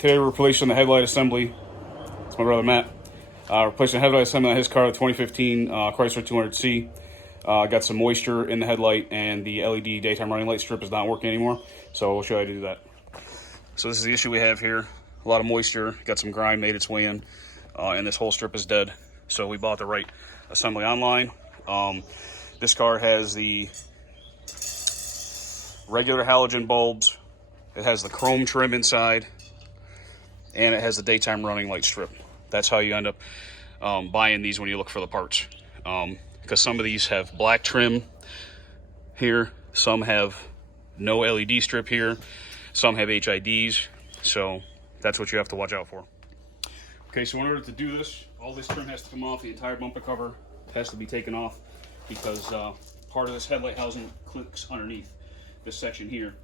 Today we're replacing the headlight assembly. It's my brother Matt. Replacing the headlight assembly on his car, the 2015 Chrysler 200C. Got some moisture in the headlight and the LED daytime running light strip is not working anymore. So we'll show you how to do that. So this is the issue we have here. A lot of moisture, got some grime made its way in, and this whole strip is dead. So we bought the right assembly online. This car has the regular halogen bulbs. It has the chrome trim inside, and it has the daytime running light strip. That's how you end up buying these when you look for the parts. Because some of these have black trim here, some have no LED strip here, some have HIDs, so that's what you have to watch out for. Okay, so in order to do this, all this trim has to come off, the entire bumper cover has to be taken off, because part of this headlight housing clicks underneath. This section here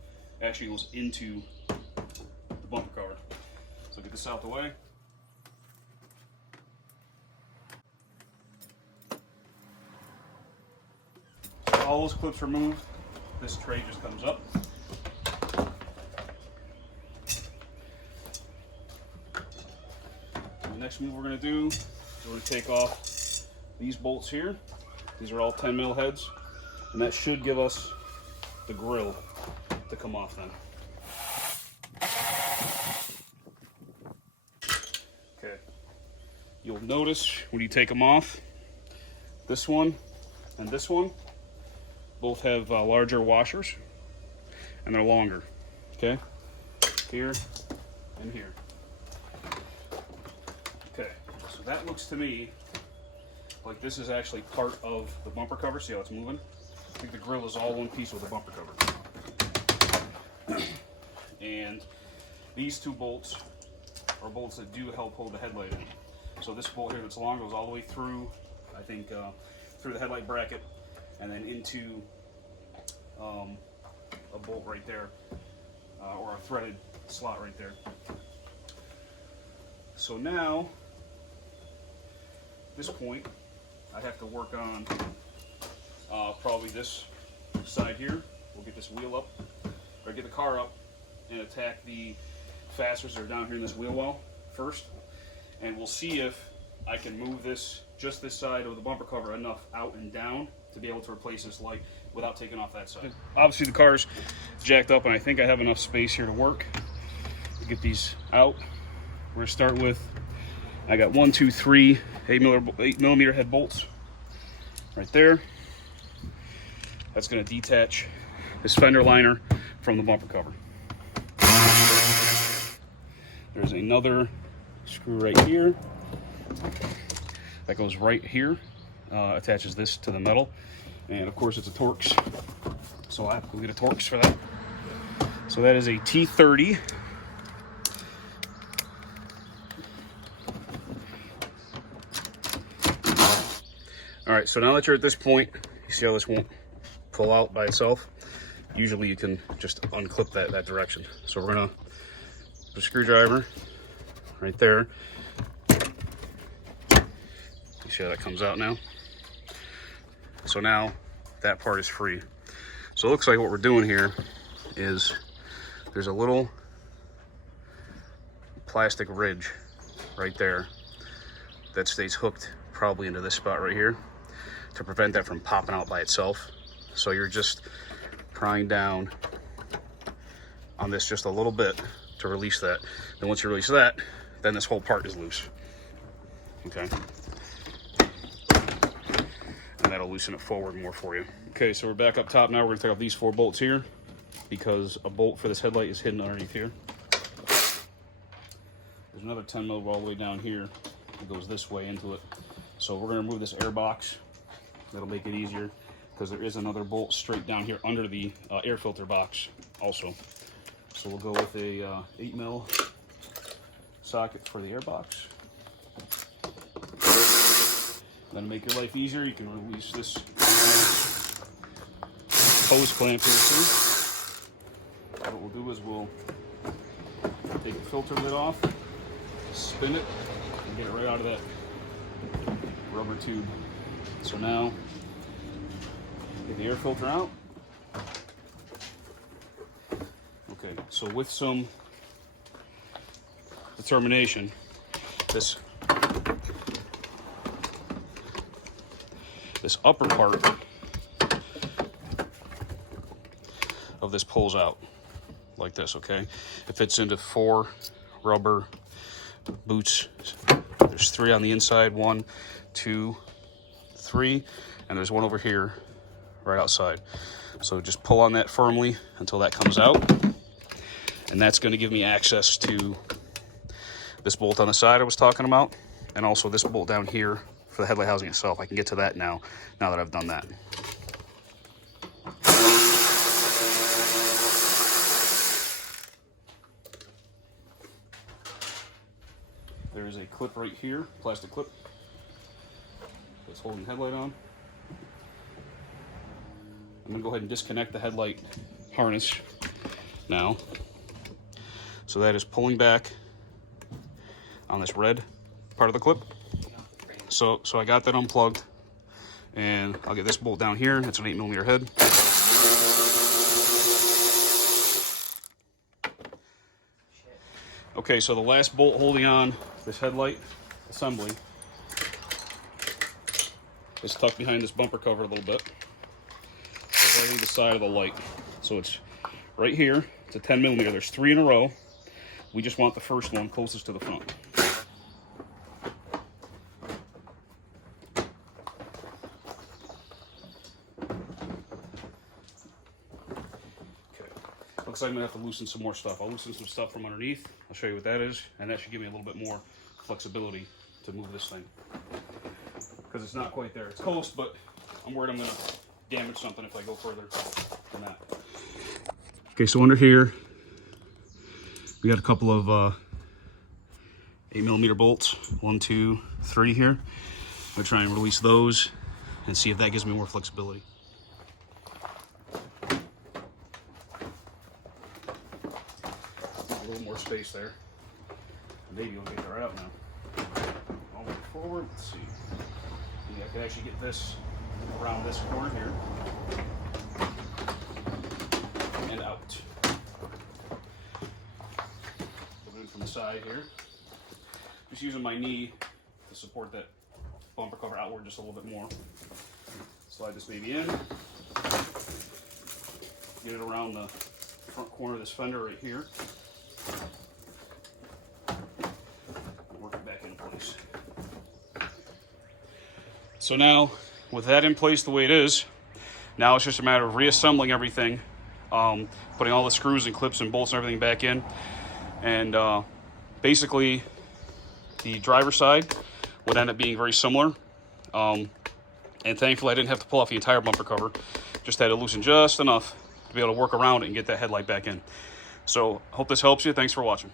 actually goes into the bumper cover. So get this out the way. So all those clips removed, this tray just comes up. And the next move we're going to do is we're going to take off these bolts here. These are all 10 mil heads, and that should give us the grill to come off then. Okay, you'll notice when you take them off, this one and this one both have larger washers, and they're longer. Okay, here and here. Okay, so that looks to me like this is actually part of the bumper cover. See how it's moving? I think the grill is all one piece with the bumper cover. And these two bolts are bolts that do help hold the headlight in. So this bolt here that's long goes all the way through, I think, through the headlight bracket, and then into a bolt right there, or a threaded slot right there. So now, at this point, I have to work on probably this side here. We'll get this wheel up, or get the car up, and attack the fasteners that are down here in this wheel well first. And we'll see if I can move this, just this side of the bumper cover, enough out and down to be able to replace this light without taking off that side. Obviously the car's jacked up, and I think I have enough space here to work to get these out. We're gonna start with, I got 1, 2, 3 8 millimeter head bolts right there. That's gonna detach this fender liner from the bumper cover. There's another screw right here that goes right here, attaches this to the metal, and of course it's a Torx, so I have to go get a Torx for that. So that is a T30. All right, so now that you're at this point, you see how this won't pull out by itself? Usually you can just unclip that direction. So we're gonna put a screwdriver right there. You see how that comes out now? So now that part is free. So it looks like what we're doing here is there's a little plastic ridge right there that stays hooked probably into this spot right here to prevent that from popping out by itself. So you're just prying down on this just a little bit to release that. Then once you release that, then this whole part is loose. Okay. And that'll loosen it forward more for you. Okay, so we're back up top now. We're gonna take off these 4 bolts here because a bolt for this headlight is hidden underneath here. There's another 10 mil all the way down here that goes this way into it. So we're gonna remove this air box. That'll make it easier, because there is another bolt straight down here under the air filter box also. So we'll go with a 8 mil socket for the air box. Then to make your life easier, you can release this hose clamp here too. What we'll do is we'll take the filter lid off, spin it, and get it right out of that rubber tube. So now, get the air filter out. Okay, so with some determination, this upper part of this pulls out like this, okay? It fits into 4 rubber boots. There's 3 on the inside, 1, 2, 3, and there's 1 over here right outside. So just pull on that firmly until that comes out, and that's going to give me access to this bolt on the side I was talking about, and also this bolt down here for the headlight housing itself. I can get to that now that I've done that. There's a clip right here, plastic clip, that's holding the headlight on. I'm going to go ahead and disconnect the headlight harness now. So that is pulling back on this red part of the clip. So I got that unplugged, and I'll get this bolt down here. It's an 8mm head. Okay, so the last bolt holding on this headlight assembly is tucked behind this bumper cover a little bit. So right on the side of the light. So it's right here. It's a 10mm. There's 3 in a row. We just want the first one closest to the front. Looks like I'm gonna have to loosen some more stuff. I'll loosen some stuff from underneath. I'll show you what that is, and that should give me a little bit more flexibility to move this thing. Because it's not quite there. It's close, but I'm worried I'm gonna damage something if I go further than that. Okay, so under here, we got a couple of 8mm bolts. 1, 2, 3 here. I'm gonna try and release those and see if that gives me more flexibility. A little more space there. Maybe we'll get that right out now. All the way forward. Let's see. Maybe I can actually get this around this corner here and out. Moving from the side here. Just using my knee to support that bumper cover outward just a little bit more. Slide this baby in. Get it around the front corner of this fender right here. Work it back into place. So now, with that in place the way it is, now it's just a matter of reassembling everything, putting all the screws and clips and bolts and everything back in, and basically the driver's side would end up being very similar, and thankfully I didn't have to pull off the entire bumper cover, just had to loosen just enough to be able to work around it and get that headlight back in. So, hope this helps you. Thanks for watching.